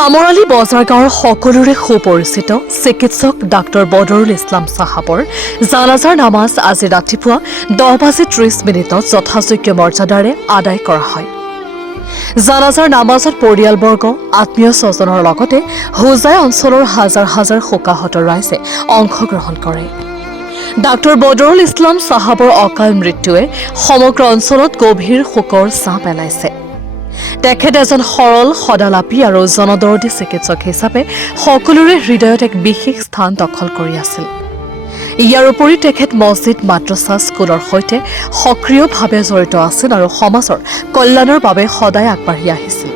চামৰালী বজাৰ গাঁৱৰ সকলোৰে সুপৰিচিত চিকিৎসক ডাক্তৰ বদৰুল ইছলাম চাহাবৰ জানাজাৰ নামাজ আজি ৰাতিপুৱা 10:30 যথাযোগ্য মৰ্যাদাৰে আদায় কৰা হয়। জানাজাৰ নামাজত পৰিয়ালবৰ্গ আত্মীয় স্বজনৰ লগতে হোজাই অঞ্চলৰ হাজাৰ হাজাৰ শোকাহত ৰাইজে অংশগ্ৰহণ কৰে। ডাক্তৰ বদৰুল ইছলাম চাহাবৰ অকাল মৃত্যুৱে সমগ্ৰ অঞ্চলত গভীৰ শোকৰ ছাঁ পেলাইছে। তেখেত এজন সৰল সদালাপী আৰু জনদৰদী চিকিৎসক হিচাপে সকলোৰে হৃদয়ত এক বিশেষ স্থান দখল কৰি আছিল। ইয়াৰ উপৰি তেখেত মছজিদ মাদ্ৰাছা স্কুলৰ সৈতে সক্ৰিয়ভাৱে জড়িত আছিল আৰু সমাজৰ কল্যাণৰ বাবে সদায় আগবাঢ়ি আহিছিল।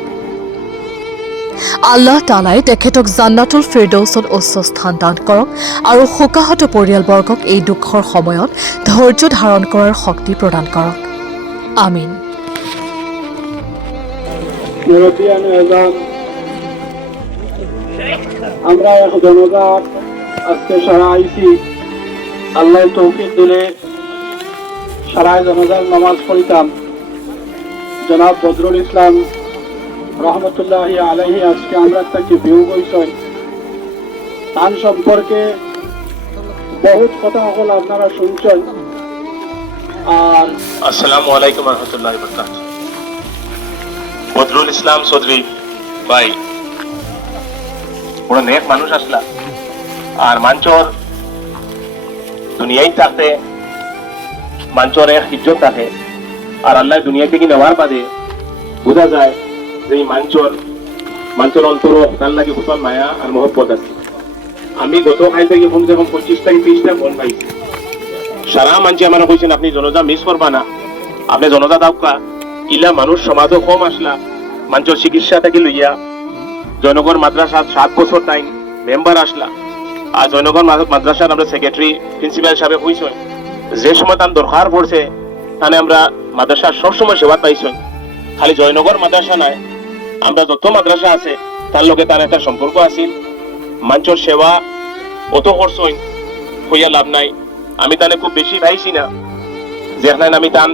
আল্লাহ তালাই তেখেতক জান্নাতুল ফিৰদৌছত উচ্চ স্থান দান কৰক আৰু শোকাহত পৰিয়ালবৰ্গক এই দুখৰ সময়ত ধৈৰ্য ধাৰণ কৰাৰ শক্তি প্ৰদান কৰক। আমিন। আমরা এক জনগণ আজকে সারা আইসি আল্লাহ তৌফিক দিলে সারায় জনগণ নামাজ পড়িতাম। জনাব বদরুল ইসলাম রহমতুল্লাহ আলাইহি আজকে আমরা তাকে বিয়োগ হয়েছেন। তার সম্পর্কে বহুত কথা হল আপনারা শুনছেন। আর আসসালামু আলাইকুম রহমতুল্লাহ বরকাতুহু। বদরুল ইসলাম চৌধুরী ভাই বড় নেক মানুষ আসলা আর মাঞ্চর দুনিয়ায় থাকতে মাঞ্চর এক ইজ্জত থাকে আর আল্লাহ দুনিয়া থেকে নেওয়ার বাদে বোঝা যায় যে এই মাঞ্চর অন্তর তার লাগে হুসন মায়া আর মহব্বত আছে। আমি গত খাই থেকে কমসে কম 25 থেকে 30টা ফোন পাইছি। সারা মানছি আমার কইছেন আপনি জনতা মিস করবা না, আপনি জনতা দাওকা ইলা মানুষ সমাজও কম আসলা মাঞ্চর চিকিৎসা থেকে লইয়া জয়নগর মাদ্রাসার 7 বছর টাইম মেম্বার আসলা আর জয়নগর মাদ্রাসার আমরা সেক্রেটারি প্রিন্সিপাল সাহেব হইছেন। যে সময় তার দরকার পড়ছে তাহলে আমরা মাদ্রাসার সবসময় সেবা পাইছেন। খালি জয়নগর মাদ্রাসা নাই, আমরা যত মাদ্রাসা আছে তার লগে তার একটা সম্পর্ক আছিল। মাঞ্চর সেবা অত করছেন হইয়া লাভ নাই। আমি তাহলে খুব বেশি পাইছি না, যেখানে আমি তান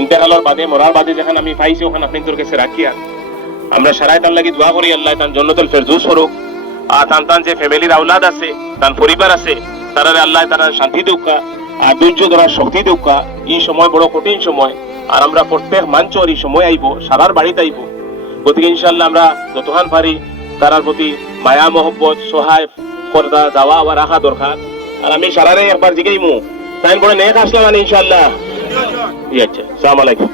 ইন্তেকালের বাদে মরার বাদে যেখানে আমি পাইছি ওখানে আপনি তোর কাছে রাখিয়া আমরা সারাই তার লাগি দোয়া করি আল্লাহ তান জান্নাতুল ফিরদৌস করুক। আর তান যে ফ্যামিলির আওলাদ আছে তার পরিবার আছে তারারে আল্লাহ তারা শান্তি দৌকা আর ধৈর্য ধরার শক্তি দৌকা। এই সময় বড় কঠিন সময় আর আমরা প্রত্যেক মাঞ্চর এই সময় আইব সারার বাড়িতে আইব। গতিকে ইনশাল্লাহ আমরা যতখান পারি তারার প্রতি মায়া মহব্বত সহায় করদা যাওয়া আবার রাখা দরকার। আর আমি সারারে একবার জিগাইমু তাই বড় নেক আসলাম ইনশাল্লাহ। আচ্ছা, আসসালামু আলাইকুম।